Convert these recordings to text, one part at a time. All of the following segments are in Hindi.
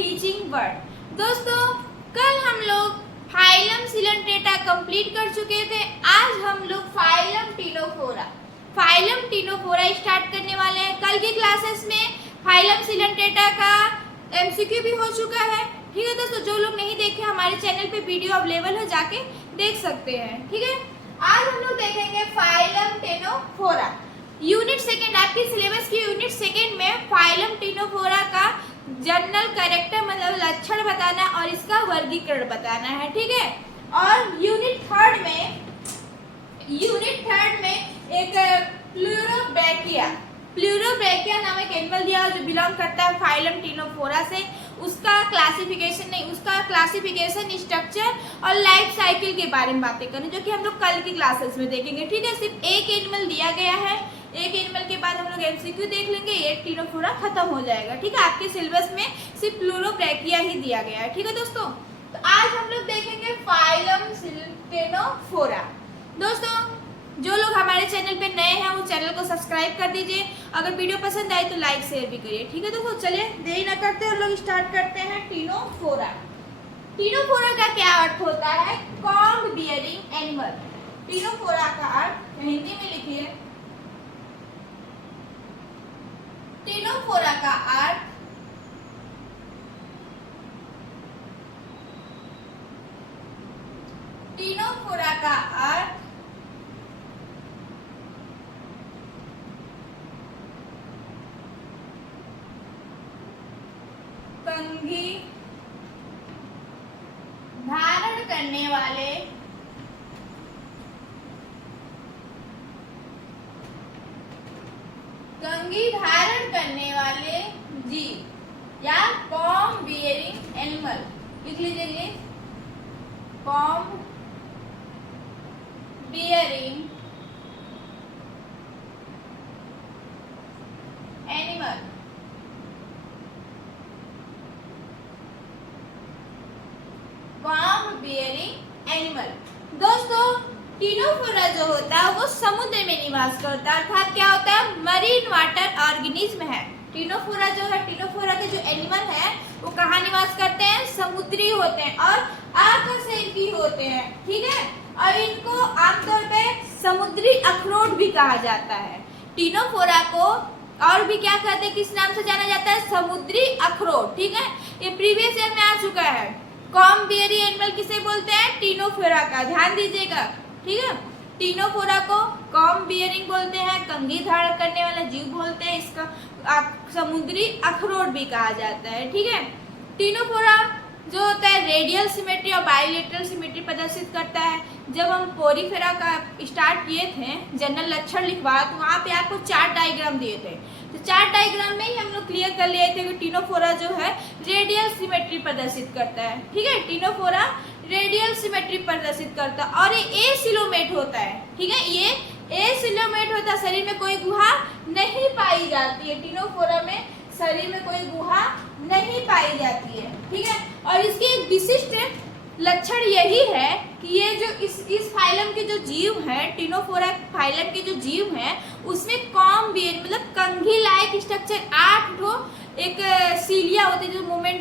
Teaching word. दोस्तों कल हम लोग फाइलम सिलेंट्रेटा कंप्लीट कर चुके थे। आज हम लोग फाइलम टिनोफोरा स्टार्ट करने वाले हैं। कल की क्लासेस में फाइलम सिलेंट्रेटा का एमसीक्यू भी हो चुका है। ठीक है दोस्तों, जो लोग नहीं देखे हमारे चैनल पे वीडियो अवेलेबल है, जाके देख सकते हैं। ठीक है, आज हम लोग देखेंगे फाइलम टिनोफोरा यूनिट सेकेंड। आपकी सिलेबस की यूनिट सेकेंड में फाइलम टिनोफोरा का जनरल कैरेक्टर मतलब लक्षण बताना और इसका वर्गीकरण बताना है। ठीक है, और यूनिट थर्ड में एक प्लूरोब्रैकिया नामक एनिमल दिया जो बिलोंग करता है फाइलम टिनोफोरा से। उसका क्लासिफिकेशन स्ट्रक्चर और लाइफ साइकिल के बारे में बातें करें, जो कि हम लोग कल की क्लासेस में देखेंगे। ठीक है, सिर्फ एक एनिमल दिया गया है, एक एनिमल के बाद हम लोग एमसीक्यू देख लेंगे, ये टिनोफोरा खत्म हो जाएगा। ठीक है, आपके सिलेबस में सिर्फ प्लूरोब्रैकिया ही दिया गया है। ठीक है दोस्तों, तो आज हम लोग देखेंगे फाइलम टिनोफोरा। दोस्तों जो लोग हमारे चैनल पे नए हैं वो चैनल को सब्सक्राइब कर दीजिए। अगर वीडियो पसंद आए तो लाइक शेयर भी करिए। ठीक है दोस्तों, चलिए देरी न करते और लोग स्टार्ट करते हैं। टिनोफोरा का क्या अर्थ होता है? Comb bearing animal. टिनोफोरा का अर्थ हिंदी में लिखिए। टिनोफोरा का अर्थ कंघी धारण करने वाले जीव या कॉम्ब बियरिंग एनिमल। लिख लीजिए, comb bearing animal. Comb bearing animal. दोस्तों टिनोफोरा जो होता है वो समुद्र में निवास करता है, अर्थात क्या होता है? मरीन वाटर ऑर्गेनिज्म है। टिनोफोरा जो है, टिनोफोरा के जो एनिमल है वो कहाँ निवास करते हैं? समुद्री होते हैं और आकाशैर्की होते हैं। ठीक है, और इनको आमतौर पे समुद्री अखरोट भी कहा जाता है। टिनोफोरा को और भी क्या कहते हैं, किस नाम से जाना जाता है? समुद्री अखरोट। ठीक है, ये प्रीवियस ईयर में आ चुका है। कॉम्ब बियरिंग एनिमल किसे बोलते हैं? टिनोफोरा का, ध्यान दीजिएगा। ठीक है, टिनोफोरा को कॉम्ब बियरिंग बोलते हैं, कंघी धारण करने वाला जीव बोलते हैं, इसका समुद्री अखरोट भी कहा जाता है। ठीक है, टिनोफोरा जो होता है रेडियल सिमेट्री और बाइलेटरल सिमेट्री प्रदर्शित करता है। जब हम पोरीफेरा का स्टार्ट किए थे जनरल लक्षण लिखवा, तो वहाँ पे आपको 4 डायग्राम दिए थे। तो 4 डायग्राम में ही हम लोग क्लियर कर लिए थे कि टिनोफोरा जो है रेडियल सिमेट्री प्रदर्शित करता है। ठीक है, टिनोफोरा रेडियल सिमेट्री प्रदर्शित करता है और ये एसिलोमेट होता है। ठीक है, ये एसिलोमेट होता है, शरीर में कोई गुहा नहीं पाई जाती है। टिनोफोरा में शरीर में कोई गुहा नहीं पाई जाती है। ठीक है, और इसकी एक विशिष्ट लक्षण यही है कि ये जो इस फाइलम के जो जीव हैं, टिनोफोरा फाइलम के जो जीव हैं, उसमें कॉम्ब बियरिंग मतलब कंघी लायक स्ट्रक्चर 8 एक सीलिया होती है जो मोमेंट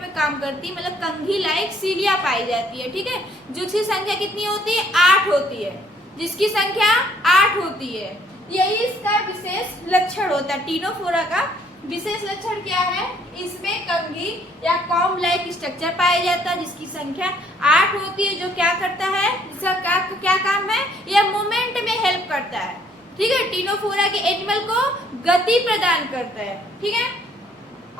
में काम करती है, मतलब कंघी लायक सीलिया पाई जाती है। ठीक है, जिसकी संख्या कितनी होती है? 8 होती है, जिसकी संख्या 8 होती है। यही इसका विशेष लक्षण होता है। टिनोफोरा का विशेष लक्षण क्या है? इसमें कंघी या कॉम्ब लाइक स्ट्रक्चर पाया जाता है, जिसकी संख्या 8 होती है, जो क्या करता है? इसका क्या काम है? यह मूवमेंट में हेल्प करता है। ठीक है, टिनोफोरा के एनिमल को गति प्रदान करता है। ठीक है,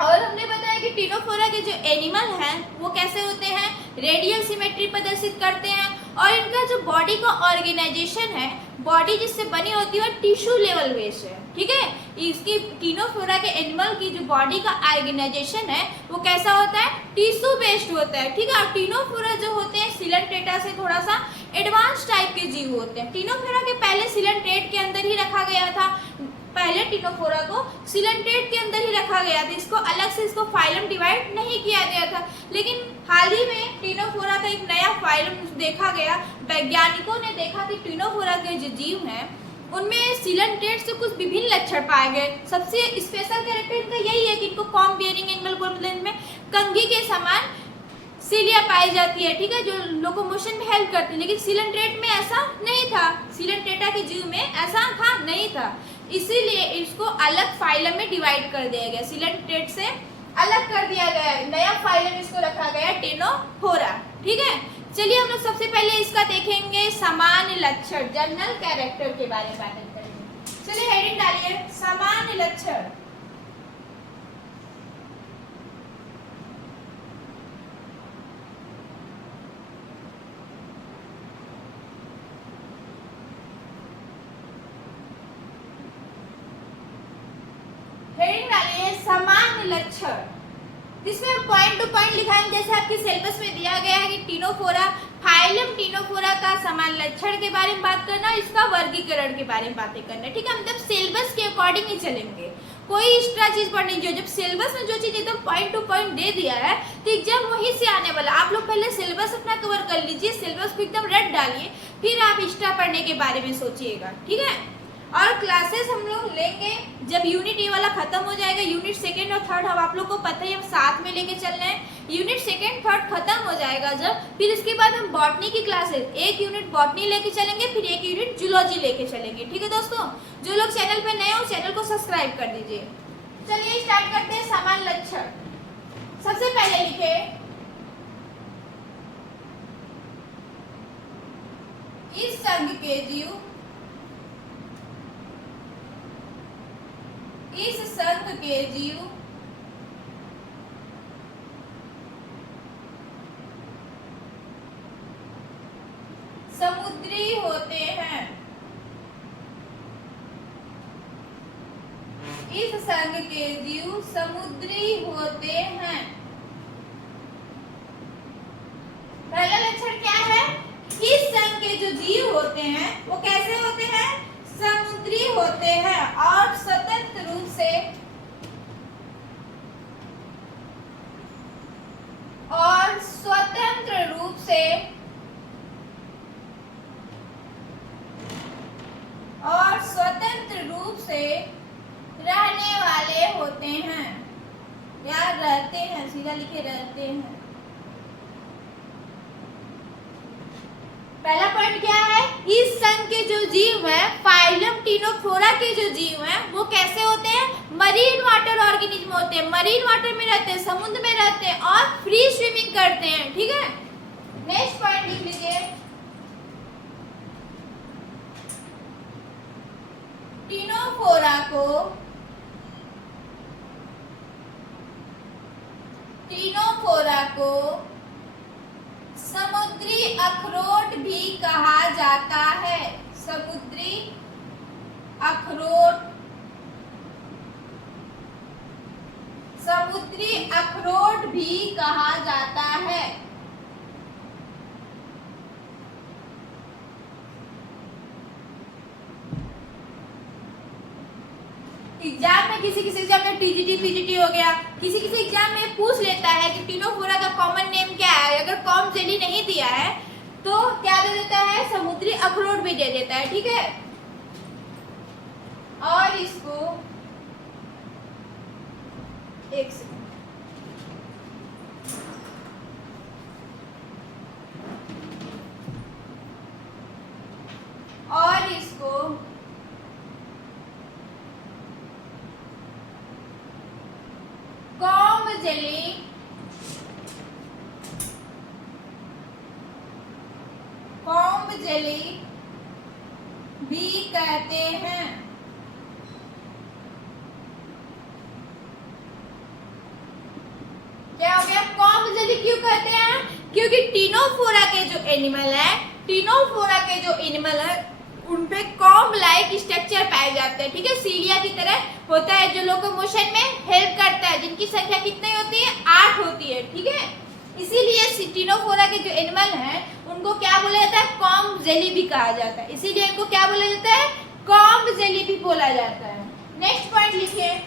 और हमने बताया कि टिनोफोरा के जो एनिमल हैं वो कैसे होते हैं? रेडियल सिमेट्री प्रदर्शित करते हैं, और इनका जो बॉडी का ऑर्गेनाइजेशन है, बॉडी जिससे बनी होती है टिश्यू लेवल बेस्ड है। ठीक है, इसकी टिनोफोरा के एनिमल की जो बॉडी का ऑर्गेनाइजेशन है वो कैसा होता है? टिश्यू बेस्ड होता है। ठीक है, और टिनोफोरा जो होते हैं सिलेंट्रेटा से थोड़ा सा एडवांस टाइप के जीव होते हैं। टिनोफोरा के पहले सिलेंट्रेट के अंदर ही रखा गया था, पहले टिनोफोरा को सिलेंट्रेट के अंदर ही रखा गया था, इसको अलग से इसको फाइलम डिवाइड नहीं किया गया था। लेकिन हाल ही में टिनोफोरा का एक नया फाइलम देखा गया। वैज्ञानिकों ने देखा कि टिनोफोरा के जो जीव हैं उनमें सिलेंट्रेट से कुछ विभिन्न लक्षण पाए गए। सबसे स्पेशल कैरेक्टर इनका यही है कि इनको कॉम बियरिंग एनिमल बोलते हैं, कंघी के समान सीलिया पाई जाती है, ठीक है, जो लोकोमोशन में हेल्प करती है। लेकिन सिलेंट्रेट में ऐसा नहीं था, सिलेंट्रेटा के जीव में ऐसा था नहीं था, इसीलिए इसको अलग फाइलम में डिवाइड कर दिया गया, सिलेंट्रेट से अलग कर दिया गया, नया फाइलम इसको रखा गया टेनोफोरा, ठीक है। चलिए हम लोग सबसे पहले इसका देखेंगे सामान्य लक्षण, जनरल कैरेक्टर के बारे में बात करेंगे। चलिए हेडिंग डालिए सामान्य लक्षण। हेडिंग डालिए सामान्य लक्षण, जिसमें हम पॉइंट टू पॉइंट लिखाएंगे, जैसे आपके सिलेबस में दिया गया है कि टीनोफोरा, फाइलम टीनोफोरा का सामान्य लक्षण के बारे में बात करना, इसका वर्गीकरण के बारे में बातें करना, ठीक है। हम जब सिलेबस के अकॉर्डिंग ही चलेंगे, कोई एक्स्ट्रा चीज पढ़नी जो जब सिलेबस में जो चीज एकदम पॉइंट टू पॉइंट दे दिया है तो एग्जाम वहीं से आने वाला। आप लोग पहले सिलेबस अपना कवर कर लीजिए, सिलेबस को एकदम रट डालिए, फिर आप एक्स्ट्रा पढ़ने के बारे में सोचिएगा, ठीक है। और क्लासेस हम लोग लेंगे जब यूनिट ए वाला खत्म हो जाएगा, यूनिट सेकंड और थर्ड हम आप लोग को पता ही हम साथ में लेके चल रहे हैं। यूनिट सेकंड थर्ड खत्म हो जाएगा जब, फिर इसके बाद हम बॉटनी की क्लासेस, एक यूनिट बॉटनी लेके चलेंगे, फिर एक यूनिट जूलॉजी लेके चलेंगे, ठीक है दोस्तों। जो लोग चैनल पे नए हो चैनल को सब्सक्राइब कर दीजिए। चलिए स्टार्ट करते हैं सामान्य लक्षण। सबसे पहले लिखे इस संघ के जीव, इस संघ के जीव समुद्री होते हैं। इस संघ के जीव समुद्री होते हैं। पहला लक्षण क्या है? इस संघ के जो जीव होते हैं वो कैसे होते हैं? समुद्री होते हैं और स्वतंत्र रूप से रहने वाले होते हैं या रहते हैं, सीधा लिखे रहते हैं। पहला पॉइंट क्या है? इस संघ के जो जीव है, फाइलम टीनोफोरा के जो जीव हैं वो कैसे होते हैं? मरीन वाटर ऑर्गेनिज्म होते हैं, मरीन वाटर में रहते हैं, समुद्र में रहते हैं और फ्री स्विमिंग करते हैं, ठीक है। नेक्स्ट पॉइंट लिख लीजिए, टीनोफोरा को समुद्री अखरोट भी कहा जाता है। समुद्री अखरोट, समुद्री अखरोट भी कहा जाता है। एग्जाम में किसी एग्जाम में टीजीटी पीजीटी हो गया, किसी एग्जाम में पूछ लेता है कि टीनोफोरा का कॉमन नेम क्या है। अगर कॉम जेली नहीं दिया है तो क्या दे देता है? समुद्री अखरोट भी दे देता है, ठीक है। और इसको एक सेकंड, और इसको कॉम जेली, कॉम जेली भी कहते हैं। क्या हो गया? कॉम जेली क्यों कहते हैं? क्योंकि टीनोफोरा के जो एनिमल है, टीनोफोरा के जो एनिमल है उनपे कॉम लाइक स्ट्रक्चर पाए जाते हैं, ठीक है। सीलिया की तरह होता है जो लोकोमोशन में हेल्प करता है, जिनकी संख्या कितनी होती है? 8 होती है, ठीक है। इसीलिए टीनोफोरा के जो एनिमल हैं उनको क्या बोला जाता है? कॉम जेली भी कहा जाता है। इसीलिए इनको क्या बोला जाता है? कॉम जेली भी बोला जाता है। नेक्स्ट पॉइंट लिखिए,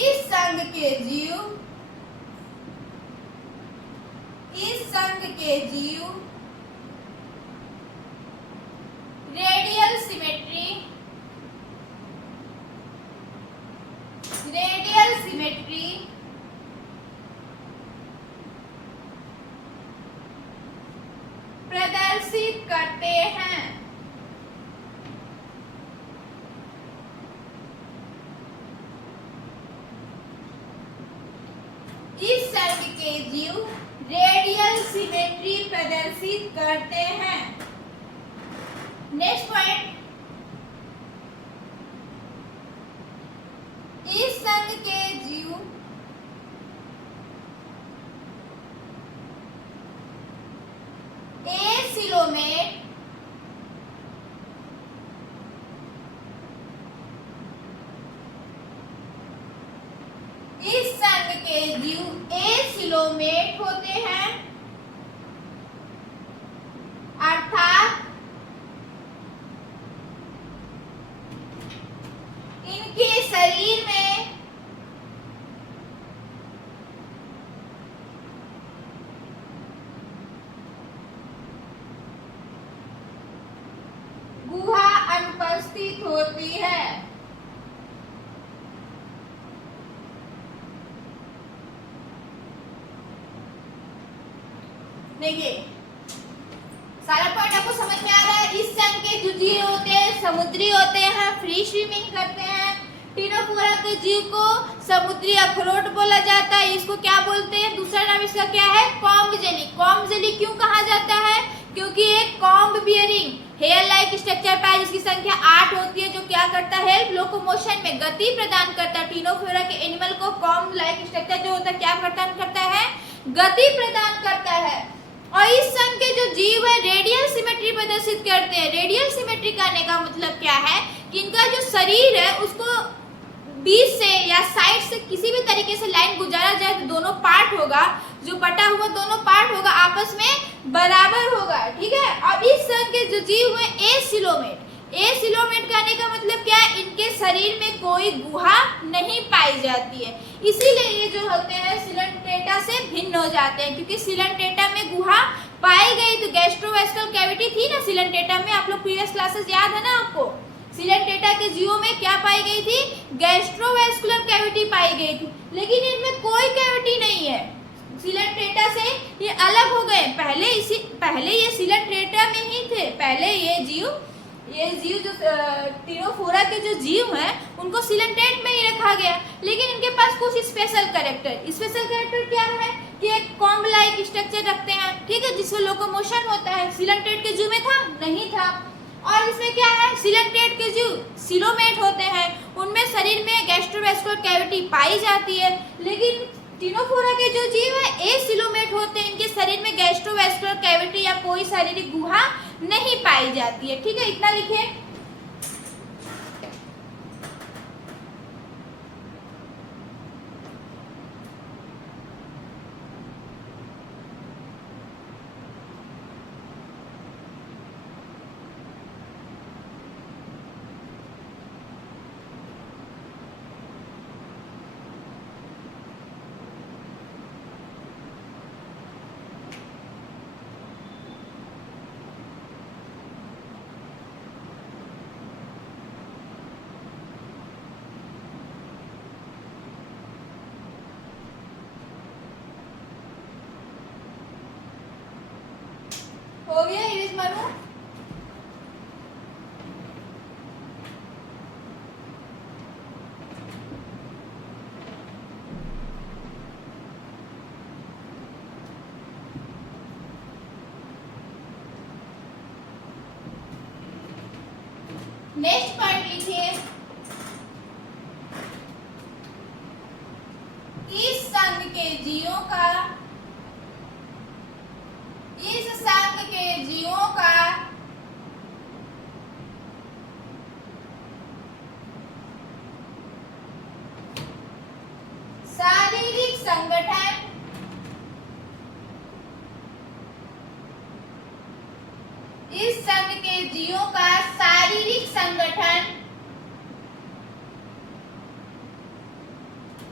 इस संघ के जीव, इस संघ के जीव के जीव रेडियल सिमेट्री प्रदर्शित करते हैं। नेक्स्ट पॉइंट, इस संघ के जीव एसिलोमेट इस संघ के जीव एसिलोमेट होते हैं, अर्थात इनके शरीर में गुहा अनुपस्थित होती है। देखिए सारा पॉइंट आपको समझ में आ रहा है। इस संघ के जो जीव होते हैं समुद्री होते हैं, फ्री स्विमिंग करते हैं। टिनोफोरा के जीव को समुद्री अखरोट बोला जाता है। इसको क्या बोलते हैं, दूसरा नाम इसका क्या है, कॉम्ब जेली। कॉम्ब जेली क्यों कहा जाता है, क्योंकि एक comb bearing hair like structure पाया जिसकी संख्या 8 होती है, जो क्या करता है, लोकोमोशन में गति प्रदान करता है। टिनोफोरा के एनिमल को कॉम्ब लाइक स्ट्रक्चर जो होता है क्या प्रदान करता है, गति प्रदान करता है। और इस संघ के जो जीव है रेडियल सिमेट्री प्रदर्शित करते हैं। रेडियल सिमेट्री करने का मतलब क्या है कि इनका जो शरीर है उसको बीच से या साइड से किसी भी तरीके से लाइन गुजारा जाए तो दोनों पार्ट होगा, जो बटा हुआ दोनों पार्ट होगा आपस में बराबर होगा, ठीक है। और इस संघ के जो जीव है एसिलोमेट, एसिलोमेट कहने का मतलब क्या है, इनके शरीर में कोई गुहा नहीं पाई जाती है, इसीलिए ये जो होते हैं सिलेंट्रेटा से भिन्न हो जाते हैं। क्योंकि सिलेंट्रेटा में गुहा पाई गई तो गैस्ट्रोवेस्कुलर कैविटी थी ना सिलेंट्रेटा में, आप लोग प्रीवियस क्लासेस याद है ना आपको। सिलेंट्रेटा के जीवों में क्या पाई गई थी, गैस्ट्रोवेस्कुलर कैविटी पाई गई थी, लेकिन इनमें कोई कैविटी नहीं है। सिलेंट्रेटा से ये अलग हो गए। पहले ये सिलेंट्रेटा में ही थे। पहले ये जीव जो टिनोफोरा के जो जीव हैं उनको सिलेंट्रेट में ही रखा गया, लेकिन इनके पास कुछ स्पेशल कैरेक्टर क्या है कि एक कॉम्ब लाइक स्ट्रक्चर रखते हैं, ठीक है, जिससे लोकोमोशन होता है। सिलेंट्रेट के जीव में था नहीं था। और इसमें क्या है, सिलेंट्रेट के जीव सिलोमेट होते हैं, उनमें शरीर में गैस्ट्रोवेस्कुलर कैविटी पाई जाती है, लेकिन टिनोफोरा के जो जीव है एसिलोमेट होते हैं, इनके शरीर में गैस्ट्रोवेस्कुलर कैविटी या कोई शारीरिक गुहा नहीं पाई जाती है, ठीक है। इतना लिखे। हो गया इरेज मारो। नेक्स्ट पॉइंट लिखिए, इस संघ के जीवों का शारीरिक संगठन इस संघ के जीवों का शारीरिक संगठन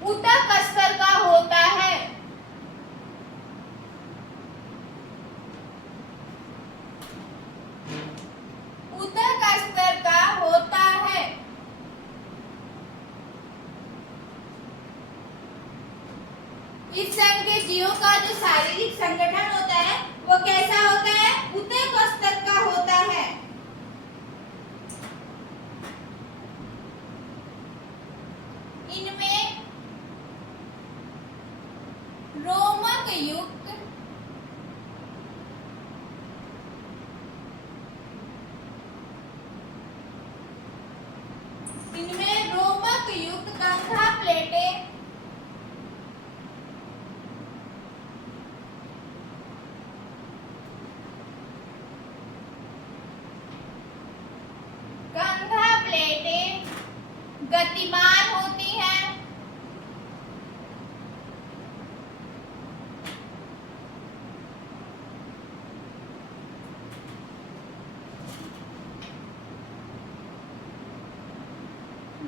ऊतक स्तर का होता है। ऊतक स्तर का होता है। इस संघ के जीवों का जो शारीरिक संगठन होता है वो कैसा होता है, ऊतक स्तर का होता है। इनमें रोमक इनमें रोमक युक्त कंधा प्लेटें गतिमान होती हैं।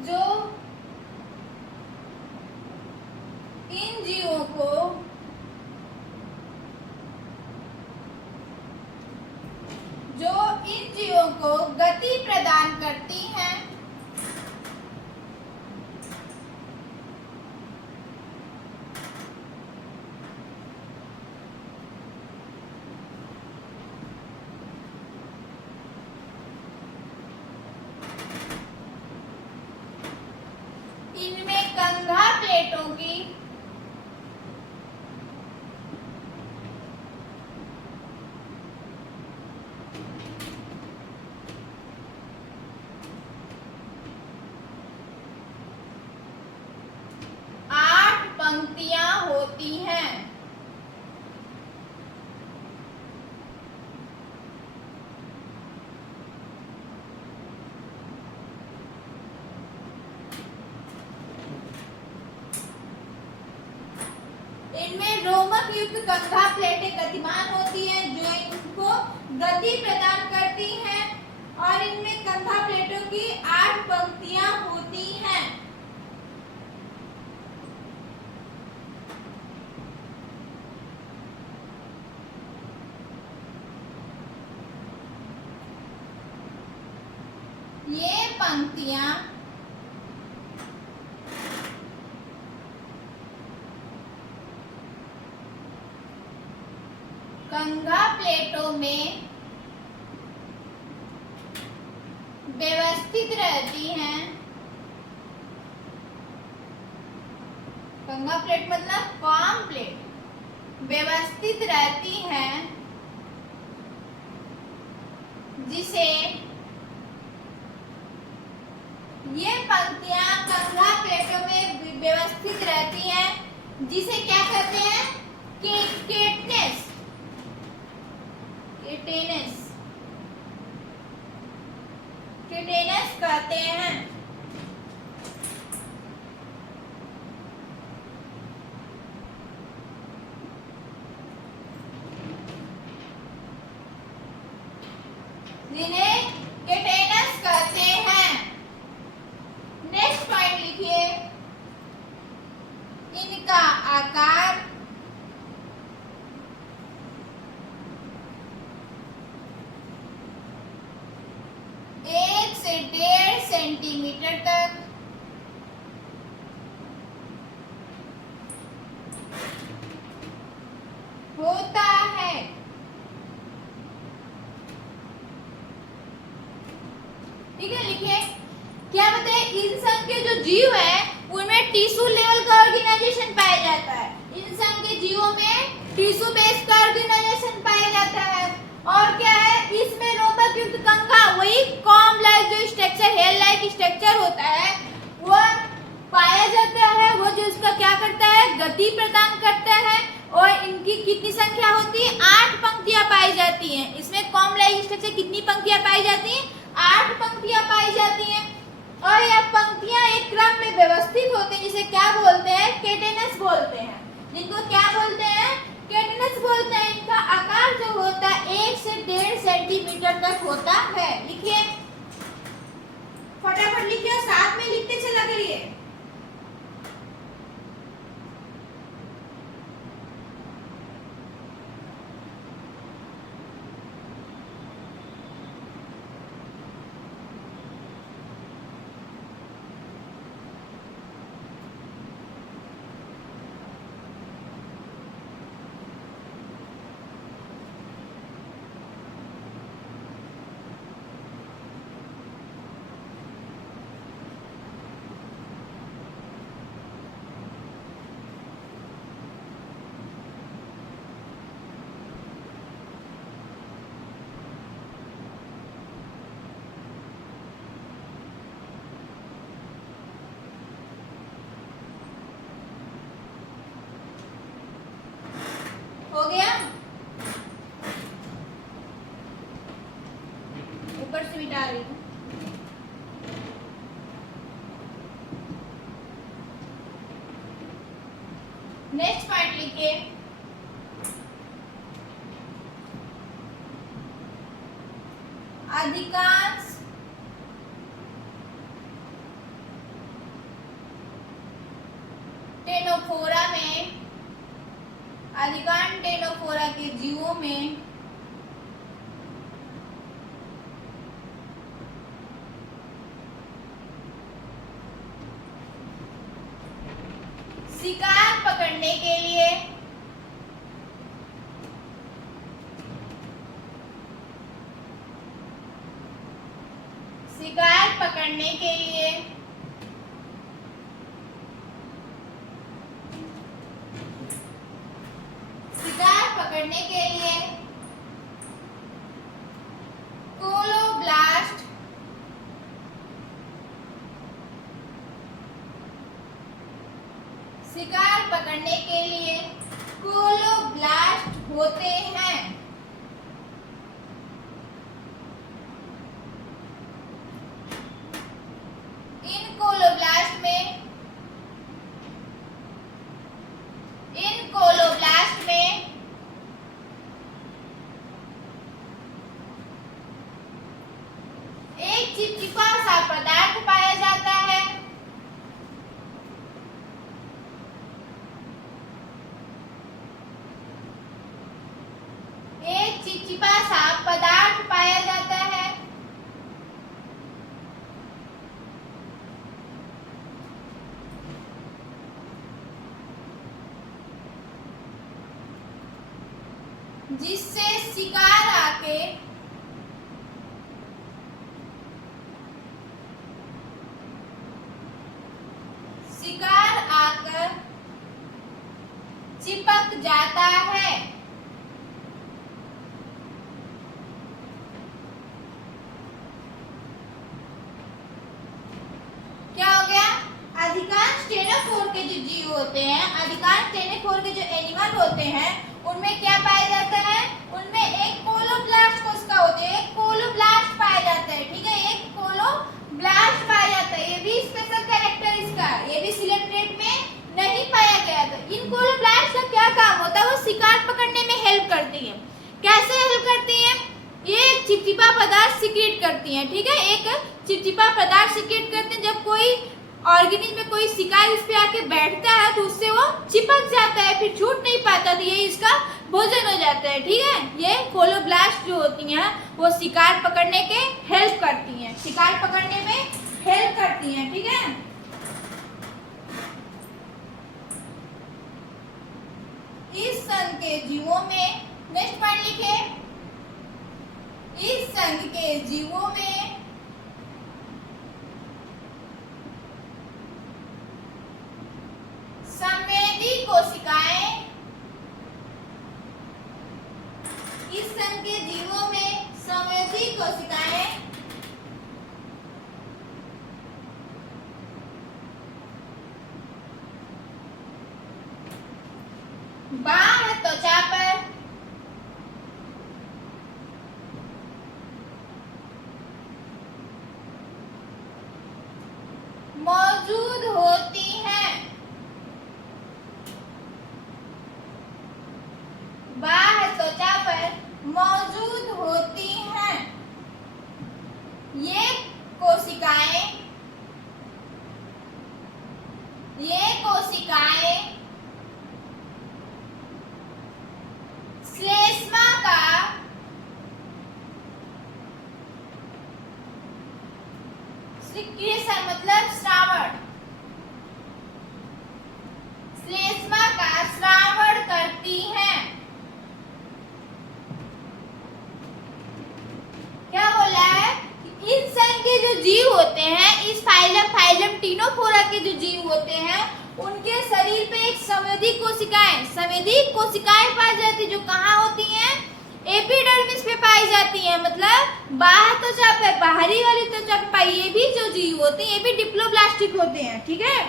जो इन जीवों को गति प्रदान करती हैं। इनमें कंधा प्लेटों की पंक्तियां होती हैं। इनमें रोमक युक्त कंधा प्लेटें गतिमान होती हैं जो इनको गति प्रदान करती हैं और इनमें कंधा प्लेटों की 8 पंक्तियां होती हैं। ये पंक्तियां कंधा प्लेटों में व्यवस्थित रहती हैं। कंधा प्लेट मतलब कॉम प्लेट व्यवस्थित रहती हैं जिसे ये पंक्तियां कंधा प्लेटों में व्यवस्थित रहती हैं जिसे क्या कहते हैं? केटेनस कहते हैं। जिन्हें केटेनस कहते हैं। नेक्स्ट पॉइंट लिखिए, इनका आकार 1 से 1.5 सेंटीमीटर तक होता है। ठीक है, लिखिए क्या बताए? इंसान के जो जीव है उनमें टिश्यू लेवल का ऑर्गेनाइजेशन पाया जाता है। इंसान के जीवों में टिश्यू बेस का ऑर्गेनाइजेशन पाया जाता है। और क्या है? इसमें रोमक युक्त कंधा, वही कॉम लाइक जो स्ट्रक्चर, हेयर लाइक स्ट्रक्चर होता है वो पाया जाता है। वो जो इसका क्या करता है? गति प्रदान करता है। और इनकी कितनी संख्या होती है? 8 पंक्तियां पाई जाती हैं। इसमें कॉम लाइक स्ट्रक्चर कितनी पंक्तियां पाई जाती हैं? 8 पंक्तियां पाई जाती हैं। और यह पंक्तियां एक क्रम में व्यवस्थित होती हैं जिसे क्या बोलते हैं? केटेनस बोलते हैं। जिनको क्या बोलते हैं? केटेनस बोलते हैं। इनका आकार जो होता है 1 से 1.5 सेंटीमीटर तक होता है। लिखिए, फटाफट लिखिए, साथ में लिखते चला करिए। मिटा रही हूँ। नेक्स्ट पॉइंट लिखिए, अधिकांश टेनोफोरा में, अधिकांश टेनोफोरा के जीवों में शिकार पकड़ने के लिए शिकार पकड़ने के लिए शिकार पकड़ने के लिए कोलोब्लास्ट शिकार पकड़ने के लिए कोलोब्लास्ट होते हैं। इन कोलोब्लास्ट में एक चिपचिपा सा पदार्थ पाया जाता है। एक चिपचिपा सा पदार्थ पाया जाता है। जिससे शिकार आके चिपक जाता है। क्या हो गया? अधिकांश टेनोफोर के जो जीव होते हैं, अधिकांश टेनोफोर के जो एनिमल होते हैं, उनमें क्या पाया जाता है? उनमें एक कोलोब्लास्ट कोशिका होती है, एक कोलोब्लास्ट पाया जाता है। ठीक है, एक कोलोब्लास्ट पाया जाता है। ये भी स्पेशल कैरेक्टर इसका, ये भी सिलेक्टेड में नहीं पाया गया था। इन कोलोब्लास्ट का क्या काम होता है? वो शिकार पकड़ने में हेल्प करती है। कैसे हेल्प करती है? ये एक चिपचिपा पदार्थ सीक्रेट करती हैं। ठीक है, एक चिपचिपा पदार्थ सीक्रेट करते हैं। जब कोई ऑर्गेनिज्म में कोई शिकार इस पे आके बैठता है तो उससे वो चिपक जाता है, फिर छूट नहीं पाता, तो ये इसका भोजन हो जाता है। ठीक है, ये कोलोब्लास्ट जो होती हैं वो शिकार पकड़ने के हेल्प करती हैं, शिकार पकड़ने में हेल्प करती हैं। ठीक है, इस संघ के जीवों में, नेक्स्ट पॉइंट लिखे, इस संघ के जीवों में संवेदी कोशिकाएं, इस संघ के जीवों में संवेदी कोशिकाएं बाह्य त्वचा पर मौजूद होती हैं। बाह्य त्वचा पर मौजूद होती हैं। ये कोशिकाएं श्लेष्मा का सिक्रीशन मतलब श्रावण, श्लेष्मा का श्रावण करती हैं। क्या बोला है? इन संघ के जो जीव होते हैं, इस फाइलम टीनोफोरा के जो जीव होते हैं, उनके शरीर पे एक संवेदी कोशिकाएं पाई जाती है। जो कहाँ होती हैं? एपिडर्मिस पे पाई जाती है, मतलब बाहर त्वचा पे, बाहरी वाली त्वचा पे पाई। ये भी जो जीव होते हैं ये भी डिप्लोब्लास्टिक होते हैं। ठीक है,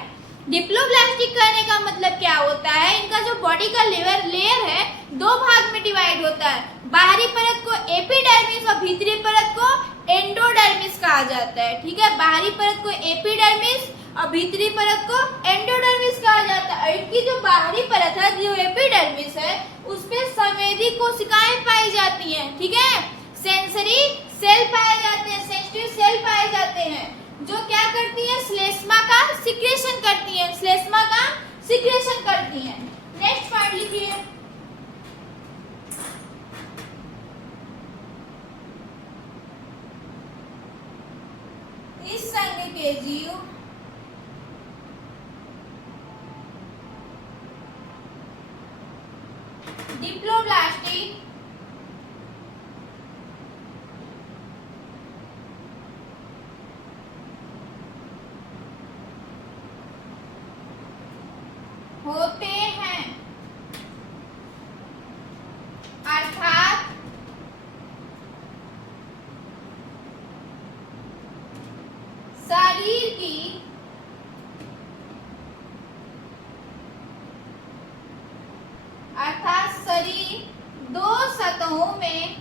डिप्लोब्लास्टिक करने का मतलब क्या होता है? इनका जो बॉडी का लेयर है दो भाग में डिवाइड होता है। बाहरी परत को एपिडर्मिस और भीतरी परत को एंडोडर्मिस कहा जाता है। ठीक है, बाहरी परत को एपिडर्मिस और भीतरी परत को एंडोडर्मिस कहा जाता है। इनकी जो बाहरी परत है, जो एपिडर्मिस है, उसमें संवेदी कोशिकाएं पाई जाती हैं। ठीक है, सेंसरी सेल पाए जाते हैं, सेंसिटिव सेल पाए जाते हैं, जो क्या करती है, श्लेष्मा का सिक्रेशन करती है, श्लेष्मा का सिक्रेशन करती है। नेक्स्ट पॉइंट लिखिए। इस संघ के जीव डिप्लोब्लास्टिक होते हैं, अर्थात शरीर की दो सतहों में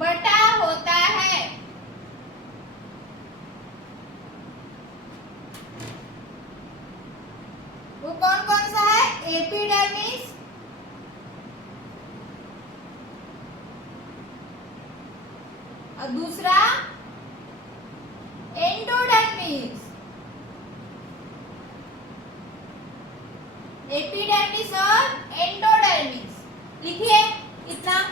बटा होता है। वो कौन कौन सा है, एपिडर्मिस, और दूसरा एंडोडर्मिस। एपिडर्मिस और एंडोडर्मिस, लिखिए इतना।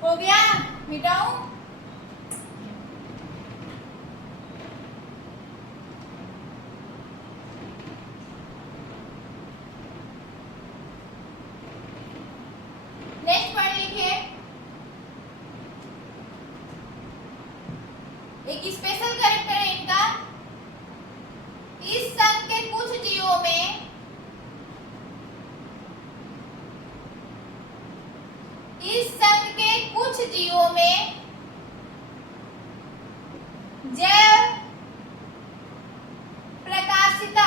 हो गया, मिटाऊं? नेक्स्ट पढ़ लिखिए। एक स्पेशल कैरेक्टर है इनका। इस संघ के कुछ जीवों में जैव प्रकाशिता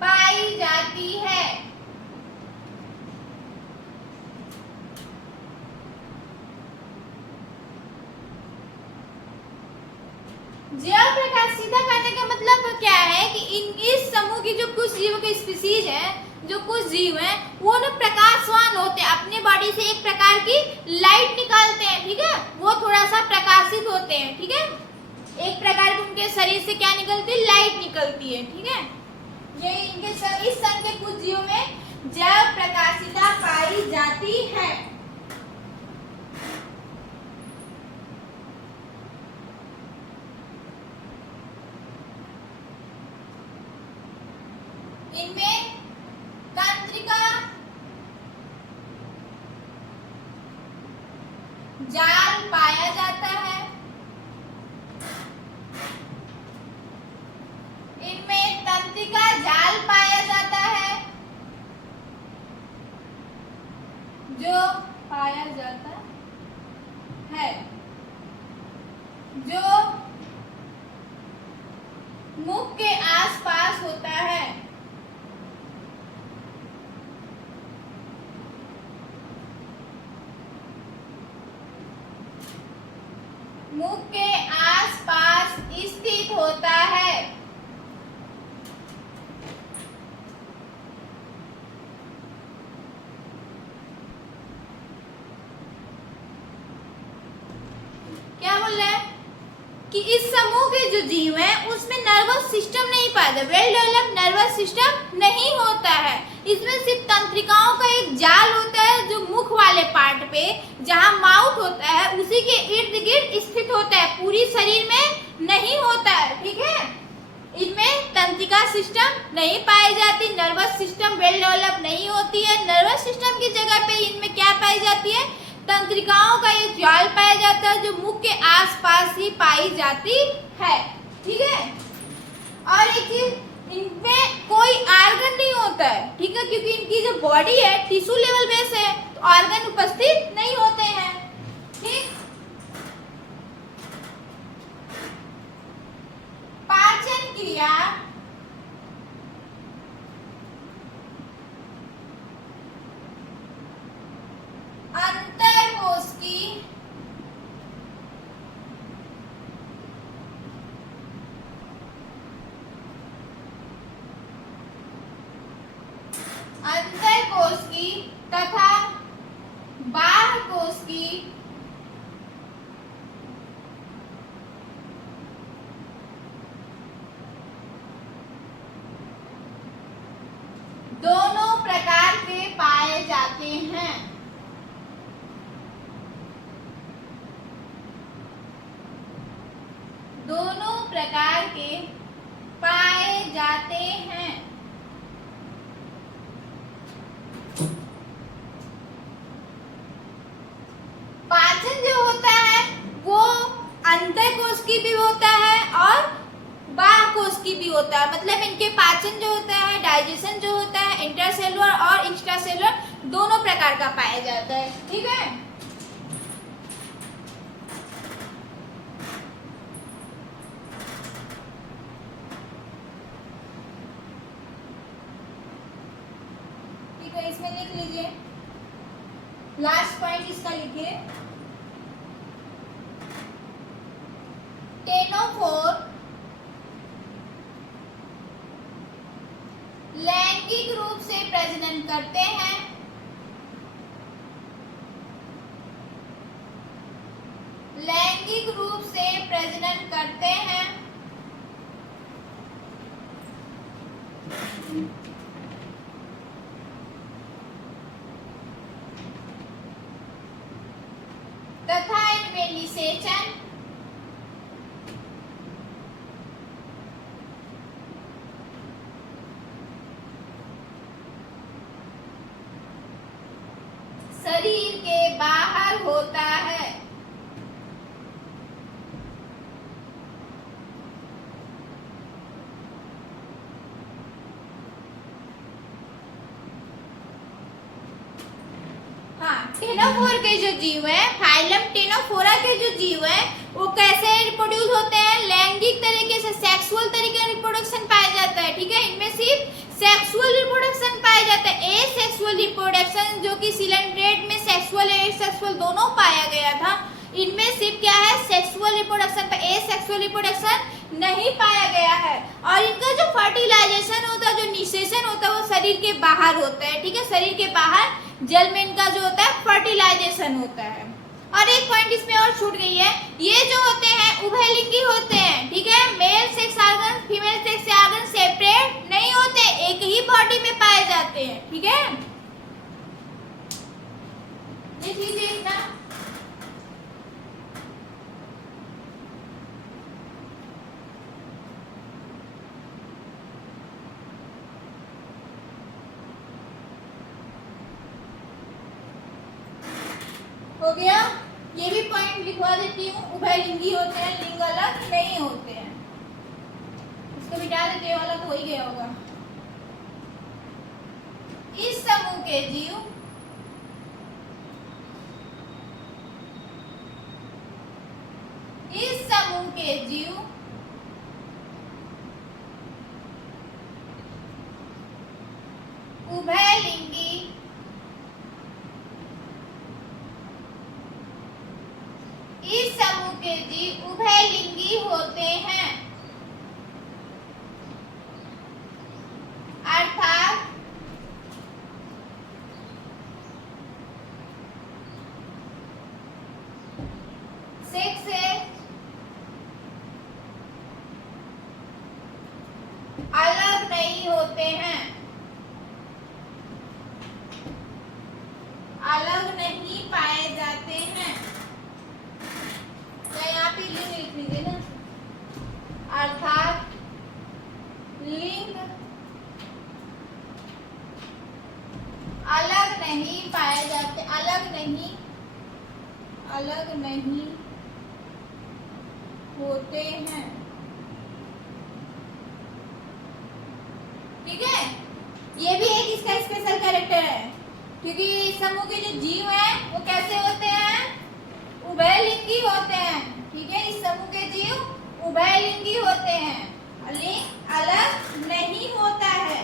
पाई जाती है। जैव प्रकाशिता कहने का मतलब क्या है कि इस समूह की जो कुछ जीवों की स्पीसीज है, जो कुछ जीव हैं, वो ना प्रकाशवान होते हैं, अपनी बॉडी से एक प्रकार की लाइट निकालते हैं। ठीक है, वो थोड़ा सा प्रकाशित होते हैं। ठीक है, एक प्रकार की उनके शरीर से क्या निकलती है, लाइट निकलती है। ठीक है, ये इनके इस संघ के कुछ जीवों में जैव प्रकाशिता पाई जाती है। इनमें तंत्रिका जाल पाया जाता है। इनमें तंत्रिका जाल पाया जाता है, जो पाया जाता है, जो मुख के आसपास होता है। मुख के आसपास स्थित होता है। क्या बोल रहे हैं, कि इस समूह के जो जीव हैं उसमें नर्वस सिस्टम नहीं पाया जाता, वेल डेवलप्ड नर्वस सिस्टम नहीं होता है। इसमें सिर्फ तंत्रिकाओं का एक जाल होता है जो मुख वाले पार्ट पे, जहाँ माउथ होता है उसी के इर्द गिर्द स्थित होता है, पूरी शरीर में नहीं होता है। ठीक है, इनमें तंत्रिका सिस्टम नहीं पाई जाती, नर्वस सिस्टम वेल डेवलप नहीं होती है। नर्वस सिस्टम की जगह पे इनमें क्या पाई जाती है, तंत्रिकाओं का एक जाल पाया जाता है जो मुख के आसपास ही पाई जाती है। ठीक है, और एक चीज, इनमें कोई ऑर्गन नहीं होता है। ठीक है, क्योंकि इनकी जो बॉडी है टिश्यू लेवल बेस है, तो ऑर्गन उपस्थित नहीं होते हैं। ठीक, पाचन क्रिया अंतर्कोशिकी तथा बाह्यकोशिकी दोनों प्रकार के पाए जाते हैं। दोनों प्रकार के पाए जाते हैं। पाचन जो होता है वो अंतःकोशिकी भी होता है और बाह्यकोशिकी भी होता है। मतलब इनके पाचन जो होता है, डाइजेशन जो होता है, इंट्रासेलुलर और एक्स्ट्रासेलुलर दोनों प्रकार का पाया जाता है। ठीक है, इसमें लिख लीजिए, लास्ट पॉइंट इसका लिखिए, टेनोफोर लैंगिक रूप से प्रजनन करते हैं। लैंगिक रूप से प्रजनन करते हैं तथा इनमें निषेचन शरीर के बाहर होता है। टेनोफोर के जो जीव है, फाइलम टेनोफोरा के जो जीव है वो कैसे रिप्रोड्यूस होते हैं, लैंगिक तरीके से, सेक्सुअल तरीके से रिप्रोडक्शन पाया जाता है। ठीक है, इनमें सिर्फ सेक्सुअल रिप्रोडक्शन पाया जाता है। एसेक्सुअल रिप्रोडक्शन जो कि सिलेंड्रेट में सेक्सुअल एसेक्सुअल दोनों पाया गया था, इनमें सिर्फ क्या है, सेक्सुअल रिप्रोडक्शन पर एसेक्सुअल रिप्रोडक्शन नहीं पाया गया है। और इनका जो फर्टिलाइजेशन होता है, जो निषेचन होता है, वो शरीर के बाहर होता है। ठीक है, शरीर के बाहर जल में इनका जो होता है फर्टिलाइजेशन होता है। और एक पॉइंट इसमें और छूट गई है, ये जो होते हैं उभयलिंगी होते हैं। ठीक है, male sex organ female sex organ separate नहीं होते, एक ही बॉडी में पाए जाते हैं। ठीक है, देख लीजिए इतना। हो गया, ये भी पॉइंट लिखवा देती हूँ, उभयलिंगी होते हैं, लिंग अलग नहीं होते हैं। इसको मिटा देते हैं, अलग हो ही गया होगा। इस समूह के जीव उभयलिंगी इस समूह के जीव उभयलिंगी होते हैं, अर्थात सेक्स होते हैं, अलग नहीं पाए जाते हैं। तो यहाँ पे लिंग लिख लीजिए ना, अर्थात लिंग अलग नहीं पाए जाते, अलग नहीं होते हैं। ठीक है, ये भी एक इसका स्पेशल कैरेक्टर है, क्योंकि इस समूह के जो जीव हैं वो कैसे होते हैं, उभयलिंगी होते हैं। ठीक है, इस समूह के जीव उभयलिंगी होते हैं, लिंग अलग नहीं होता है।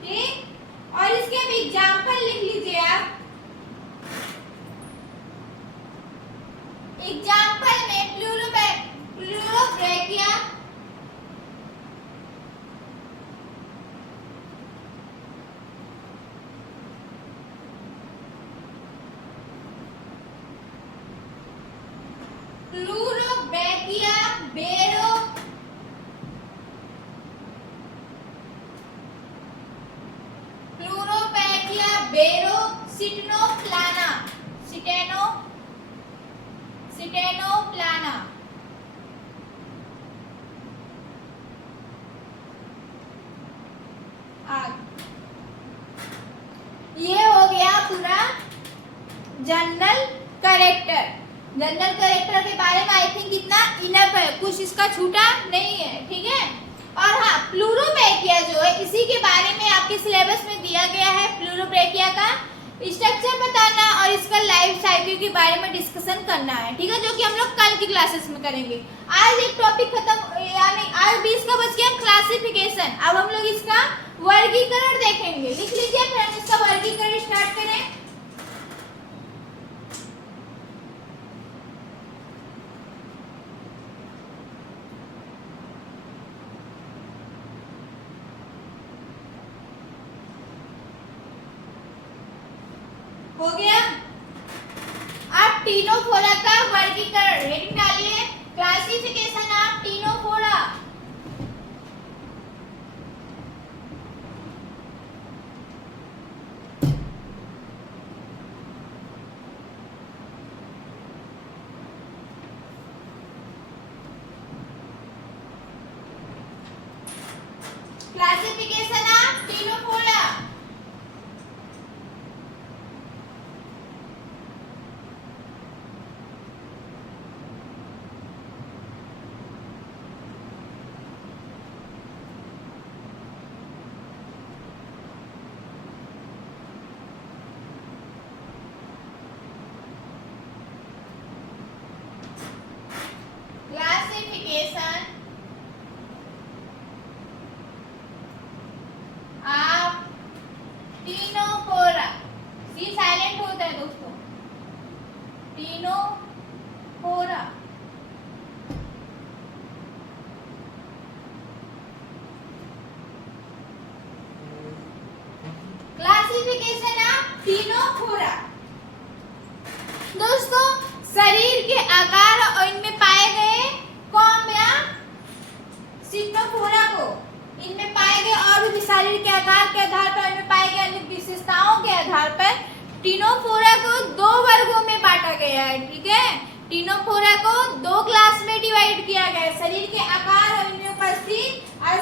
ठीक, और इसके अब एग्जाम्पल लिख लीजिए आप। एग्जाम्पल में प्लूरोब्रैकिया, प्लूरोब्रैकिया बेरो, प्लूरोब्रैकिया बेरो, सिटेनोप्लाना, सिटेनोप्लाना। ये हो गया पूरा जनरल कैरेक्टर। जनरल कैरेक्टर के बारे में आई थिंक इतना इनफ है, कुछ इसका छूटा नहीं है। ठीक है, और हाँ, प्लूरोब्रैकिया जो है इसी के बारे में आपके सिलेबस में दिया गया है। प्लूरोब्रैकिया का स्ट्रक्चर बताना और इसका लाइफ साइकिल के बारे में डिस्कशन करना है। ठीक है, जो कि हम लोग कल की क्लासेस में करेंगे। आज एक टॉपिक खत्म, यानी आज 20 का बच गया क्लासिफिकेशन। अब हम लोग इसका वर्गीकरण देखेंगे। लिख लीजिए, फिर हम इसका वर्गीकरण स्टार्ट करें। हो गया, आप टीनोफोरा का वर्गीकरण हेडिंग डालिए, classification of ctenophora. Classification of ctenophora. Classification of ctenophora. C silent होता है दोस्तों, टीनोफोरा। क्लासिफिकेशन ऑफ टीनोफोरा दोस्तों, शरीर के आकार और इनमें पाए गए कौन या टीनोफोरा को, इनमें पाए गए और भी शरीर के आकार के आधार पर इनमें पाए गए अन्य विशेषताओं के आधार पर टीनोफोरा को दो वर्गों में बांटा गया है। ठीक है, टीनोफोरा को दो क्लास में डिवाइड किया गया है। शरीर के आकार और इनमें उपस्थित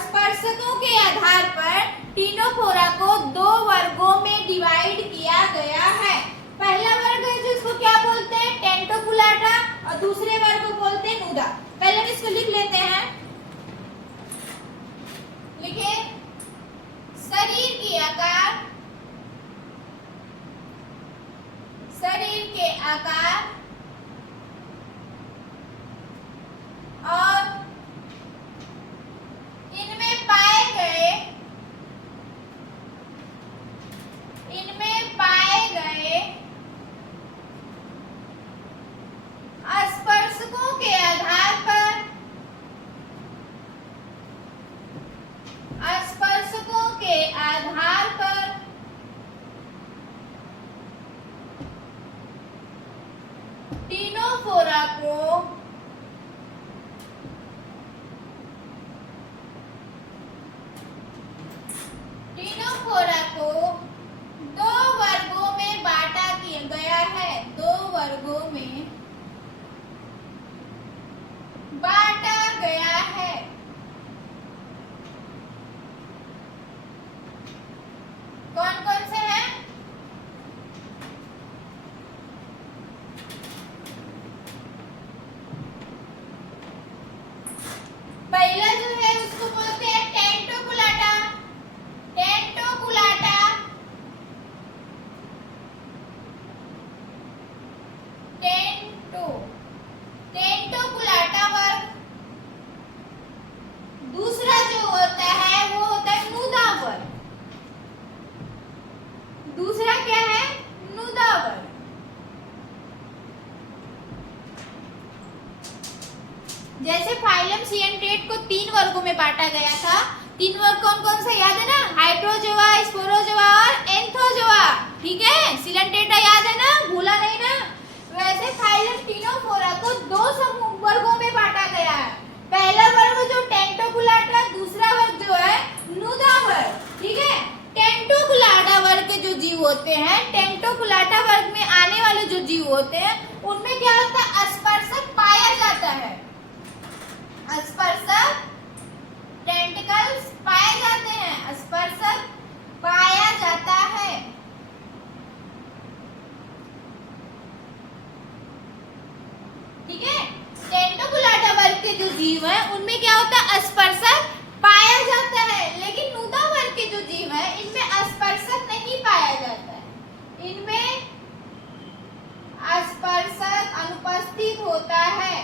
स्पर्शकों के आधार पर टीनोफोरा को दो वर्गों में डिवाइड किया गया है। पहला वर्ग है जिसको क्या बोलते हैं, टेंटोकुलाटा, और दूसरे वर्ग को बोलते हैं नूदा। पहले हम इसको लिख लेते हैं, लिखे शरीर के आकार, शरीर के आकार और इनमें पाए गए स्पर्शकों के आधार पर, स्पर्शकों के आधार पर टीनोफोरा को जैसे फाइलम सिएंट्रेट को 3 वर्गों में बांटा गया था। 3 वर्ग कौन कौन सा याद है ना? हाइड्रोजोआ, स्पोरोजोआ और एंथोजोआ। ठीक है, सिलेंट्रेटा याद है ना, भूला नहीं ना? वैसे फाइलम टिनोफोरा को 2 समूह वर्गों में बांटा गया है। पहला वर्ग जो टेंटोकुलाटा, दूसरा वर्ग जो है नुदा वर्ग। ठीक है, टेंटोकुलाटा वर्ग के जो जीव होते हैं, टेंटोकुलाटा वर्ग में आने वाले जो जीव होते हैं उनमें क्या होता है? स्पर्शक पाया जाता है। स्पर्शक टेंटिकल्स पाए जाते हैं, स्पर्शक पाया जाता है। ठीक है, टेंटोकुलाटा वर्ग के जो जीव है उनमें क्या होता है? स्पर्शक पाया जाता है। लेकिन नुदा वर्ग के जो जीव है इनमें स्पर्शक नहीं पाया जाता है। इनमें स्पर्शक अनुपस्थित होता है,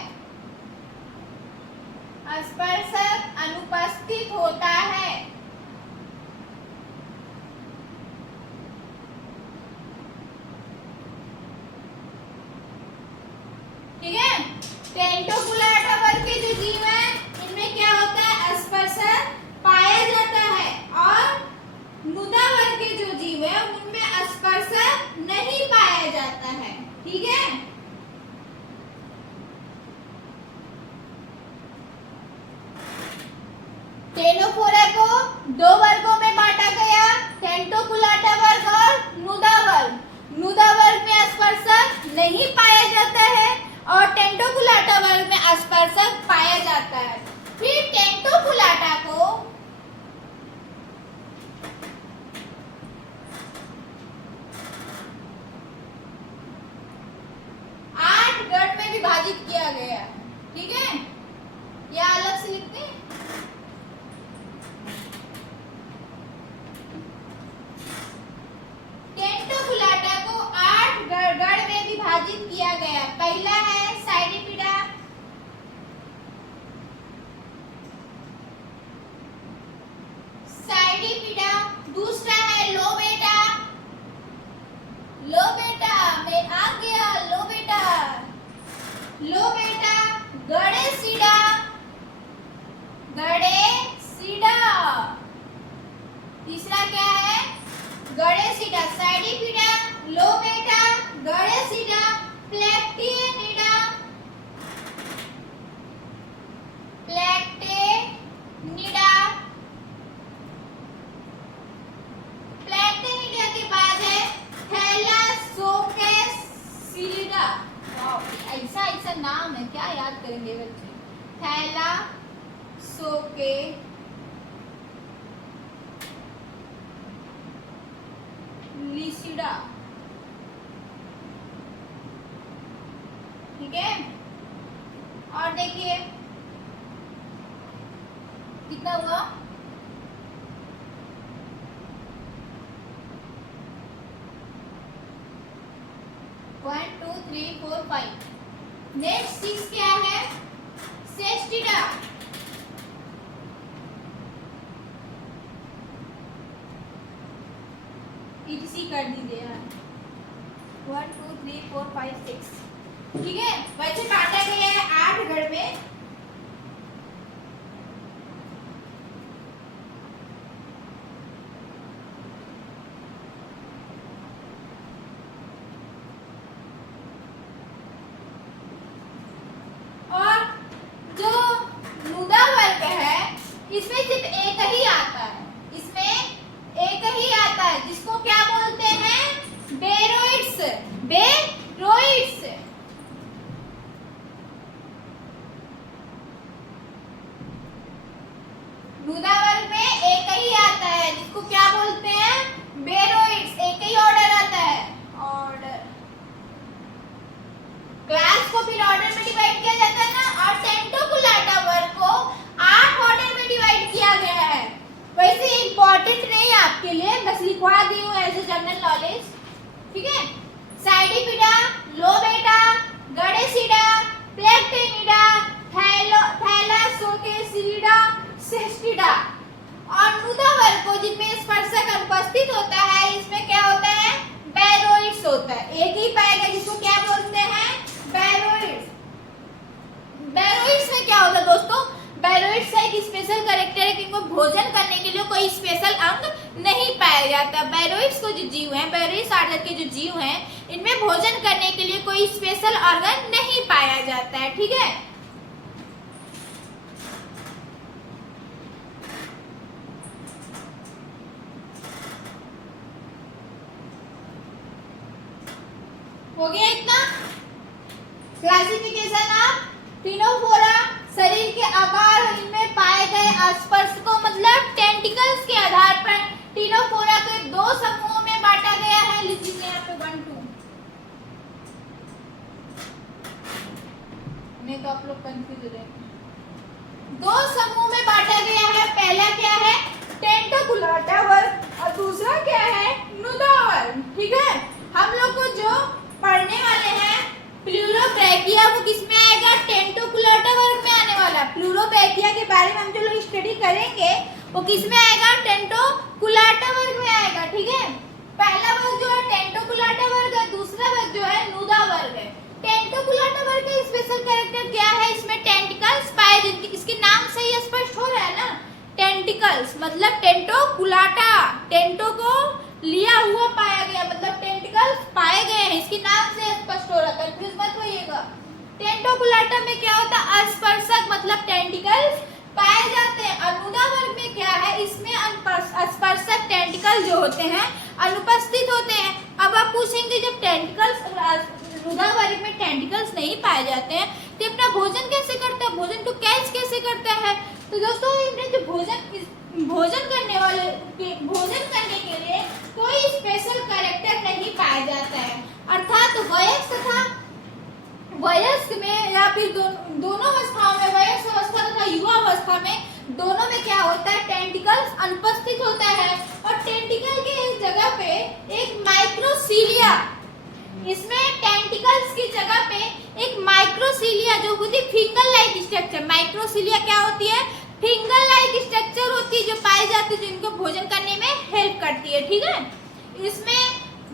स्पर्शक अनुपस्थित होता है। ठीक है, टेंटोकुलाटा वर्ग के जो जीव हैं इनमें क्या होता है? स्पर्शक पाया जाता है। और नुदा वर्ग के जो जीव है उनमें स्पर्शक नहीं पाया जाता है। ठीक है, टेनोफोरा को 2 वर्गों में बांटा गया, टेंटोकुलाटा वर्ग और नुदा वर्ग। नुदा वर्ग में स्पर्शक नहीं पाया जाता है और टेंटोकुलाटा वर्ग में स्पर्शक पाया जाता है। फिर टेंटोकुलाटा को 8 गण में विभाजित किया गया। ठीक है, या अलग से लिखते हैं। टेंटोकुलाटा को 8 गण में विभाजित किया गया। पहला है साइडिपिडा, साइडिपिडा। दूसरा है लोबेटा, लोबेटा में आ गया, लोबेटा, लोबेटा। गडेसिडा, गडेसिडा। तीसरा क्या है? गडेसिडा, साइडिपिडा, लोबेटा, गडेसिडा, प्लेक्टिनिडा, प्लेक्टिनिडा। प्लेक्टिनिडा के बाद है थैलासोकेसिलिडा। ऐसा ऐसा नाम है, क्या याद करेंगे बच्चे? थैलासोकेलिसिडा। ठीक है, और देखिए कितना हुआ? One two three four five. Next 6 क्या है? सेस्टिडा। इसी कर दीजिए यार। 1 2 3 4 5 6। ठीक है, वैसे काटा गया है 8 गण में। और जो नुदा वर्ग है इसमें सिर्फ एक ही आता है, इसमें एक ही आता है जिसको क्या बोलते हैं? बेरोइड्स, बेरोइड्स। नुदा वर्ग में एक ही आता है जिसको क्या बोलते हैं? बेरोइड्स। एक ही ऑर्डर आता है, ऑर्डर। क्लास को फिर ऑर्डर में डिवाइड किया जाता है ना, और टेंटोकुलाटा वर्ग को 8 ऑर्डर में डिवाइड किया गया है। वैसे इंपॉर्टेंट नहीं है आपके लिए, बस लिखवा दी हूँ एज ए जनरल नॉलेज। ठीक है, साइडिपिडा, लोबेटा, गडेसिडा, प्लेक्टिनिडा, थैलासोकेसिलिडा, सेस्टिडा। और नुदा वर्ग को जिनमें स्पर्शक अनुपस्थित होता है इसमें क्या होता है? बेरोइड्स होता है। एक ही पाएगा जिसको क्या बोलते हैं? बेरोइड्स। बेरोइड्स में क्या होता है दोस्तों, बैरोइड्स का एक स्पेशल कैरेक्टर है कि इनको भोजन करने के लिए कोई स्पेशल अंग नहीं पाया जाता। बैरोइड्स को जो जीव हैं, बैरोइड्स आर्डर के जो जीव हैं, इनमें भोजन करने के लिए कोई स्पेशल ऑर्गन नहीं पाया जाता है। ठीक है, हो गया इतना। क्लासिफिकेशन ऑफ टिनोफोरा, शरीर के आकार और इनमें पाए गए स्पर्शकों मतलब टेंटिकल्स के आधार पर टिनोफोरा को दो समूहों में बांटा गया है। लिखिए यहाँ पे 1 2, नहीं तो आप लोग कंफ्यूज हो जाएंगे। दो समूह में बांटा गया है। पहला क्या है, टेंटोकुलाटा वर्ग, और दूसरा क्या है, नुदा वर्ग। ठीक है, हम लोग को जो पढ़ने वाले हैं प्लूरोब्रैकिया, वो किसमें आएगा, टेंटोकुलाटा वर्ग में आने वाला। प्लूरोब्रैकिया के बारे में हम जो लोग स्टडी करेंगे वो किसमें आएगा, टेंटोकुलाटा वर्ग में आएगा। ठीक है, पहला वर्ग जो है टेंटोकुलाटा वर्ग है, दूसरा वर्ग जो है नुदा वर्ग है। टेंटोकुलाटा वर्ग का स्पेशल कैरेक्टर क्या है, इसमें टेंटिकल्स पाए, जिनके इसके नाम से ही स्पष्ट हो रहा है ना, टेंटिकल्स मतलब टेंटोकुलाटा, टेंटो को लिया हुआ पाया गया मतलब टेंटिकल्स पाए गए हैं, इसके नाम से स्पष्ट हो रहा है, कंफ्यूज मत होइएगा। टेंटोकुलाटा में क्या होता है, स्पर्शक मतलब टेंटिकल्स पाए जाते हैं। अनुदा वर्ग में क्या है, इसमें स्पर्शक टेंटिकल जो होते हैं अनुपस्थित होते हैं। अब आप पूछेंगे जब टेंटिकल्स अनुदा वर्ग में टेंटिकल्स नहीं पाए जाते हैं तो अपना भोजन कैसे करता है, भोजन को कैच कैसे करता है। तो दोस्तों इन्हें जो भोजन करने के लिए कोई स्पेशल कैरेक्टर नहीं पाया जाता है, अर्थात वयस्क में या फिर दोनों अवस्थाओं में, वयस्क अवस्था तथा युवा अवस्था में, दोनों में क्या होता है, टेंटिकल्स अनुपस्थित होता है। और टेंटिकल के इस जगह पे एक माइक्रोसीलिया, इसमें टेंटिकल्स की जगह पे एक माइक्रोसीलिया जो होती है फिंगर लाइक स्ट्रक्चर, माइक्रोसीलिया क्या होती है, फिंगर लाइक स्ट्रक्चर होती है जो पाई जाती है, जिनको भोजन करने में हेल्प करती है। ठीक है, इसमें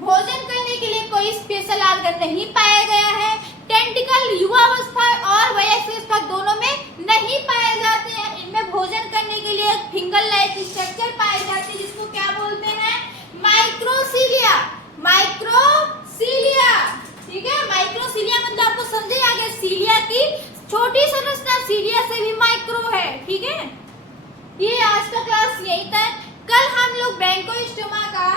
भोजन करने के लिए कोई स्पेशल ऑर्गन नहीं पाया गया है। टेंटिकल युवा अवस्था और वयस्क अवस्था दोनों में नहीं पाए जाते हैं। इनमें भोजन करने के लिए फिंगर लाइक स्ट्रक्चर पाए जाते हैं, जिसको क्या बोलते हैं, माइक्रोसीलिया, माइक्रोसीलिया। ठीक है, माइक्रोसीलिया मतलब आपको समझ आ गया, सीलिया की छोटी संरचना, सीलिया से भी माइक्रो है। ठीक है, ये आज का क्लास यही था। कल हम लोग ब्रैंकोस्टोमा का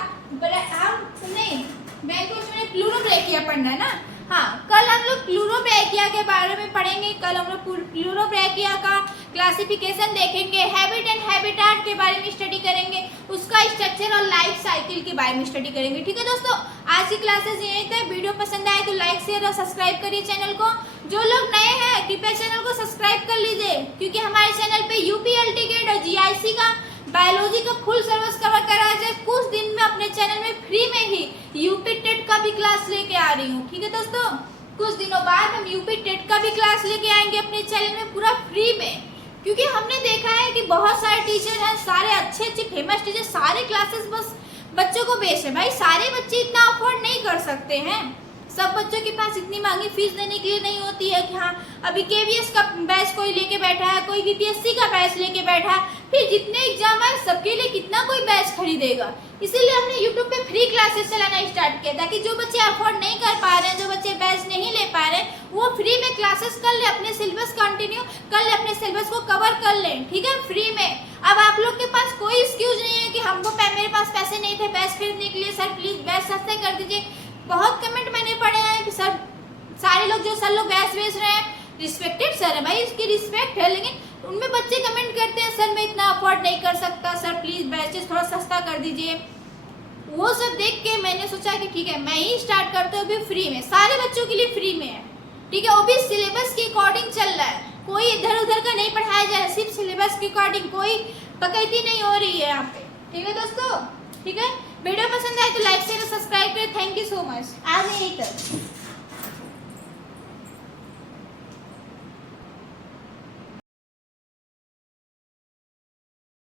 प्लूरोब्रैकिया पढ़ना है ना, हाँ, कल हम लोग प्लूरोब्रैकिया के बारे में पढ़ेंगे। कल हम लोग प्लूरोब्रैकिया का क्लासिफिकेशन देखेंगे, हैबिट एंड हैबिटेट के बारे में स्टडी करेंगे, उसका स्ट्रक्चर और लाइफ साइकिल के बारे में स्टडी करेंगे। ठीक है दोस्तों, आज की क्लासेस यही थे। वीडियो पसंद आए तो लाइक शेयर और सब्सक्राइब करिए चैनल को। जो लोग नए हैं कृपया चैनल को सब्सक्राइब कर लीजिए, क्योंकि हमारे चैनल पे यूपी टिकट और जीआईसी का बायोलॉजी का फुल सिलेबस कवर कराया जाए। कुछ दिन में अपने चैनल में फ्री में ही यूपी टेट का भी क्लास लेके आ रही हूँ। ठीक है दोस्तों, कुछ दिनों बाद हम यूपी टेट का भी क्लास लेके आएंगे अपने चैनल में पूरा फ्री में, क्योंकि हमने देखा है कि बहुत सारे टीचर हैं, सारे अच्छे फेमस टीचर, सारे क्लासेस बस बच्चों को बेच रहे। भाई सारे बच्चे इतना अफोर्ड नहीं कर सकते हैं, सब बच्चों के पास इतनी महंगी फीस देने के लिए नहीं होती है कि हाँ अभी केवीएस का बैच कोई लेके बैठा है, कोई बीपीएससी का बैच लेके बैठा है, फिर जितने एग्जाम है सबके लिए कितना कोई बैच खरीदेगा। इसीलिए हमने यूट्यूब पे फ्री क्लासेस चलाना स्टार्ट किया, ताकि जो बच्चे अफोर्ड नहीं कर पा रहे हैं, जो बच्चे बैच नहीं ले पा रहे हैं, वो फ्री में क्लासेस कर ले, अपने सिलेबस कंटिन्यू कर ले, अपने सिलेबस को कवर कर ले। ठीक है, फ्री में। अब आप लोग के पास कोई एक्सक्यूज नहीं है कि हमको मेरे पास पैसे नहीं थे बैच खरीदने के लिए, सर प्लीज बैच सस्ते कर दीजिए। बहुत कमेंट मैंने पढ़े हैं कि सर सारे लोग जो सर लोग बैच बेच रहे हैं, रिस्पेक्टेड सर है भाई, इसकी रिस्पेक्ट है, लेकिन उनमें बच्चे कमेंट करते हैं सर मैं इतना अफोर्ड नहीं कर सकता, सर प्लीज बैचेस थोड़ा सस्ता कर दीजिए। वो सब देख के मैंने सोचा कि ठीक है मैं ही स्टार्ट करता हूँ, भी फ्री में, सारे बच्चों के लिए फ्री में है। ठीक है, वो भी सिलेबस के अकॉर्डिंग चल रहा है, कोई इधर उधर का नहीं पढ़ाया जा रहा है, सिर्फ सिलेबस के अकॉर्डिंग, कोई डकैती नहीं हो रही है यहाँ पे। ठीक है दोस्तों, ठीक है, वीडियो पसंद आए तो लाइक शेयर और सब्सक्राइब करें। Thank you so much. आज यही तक।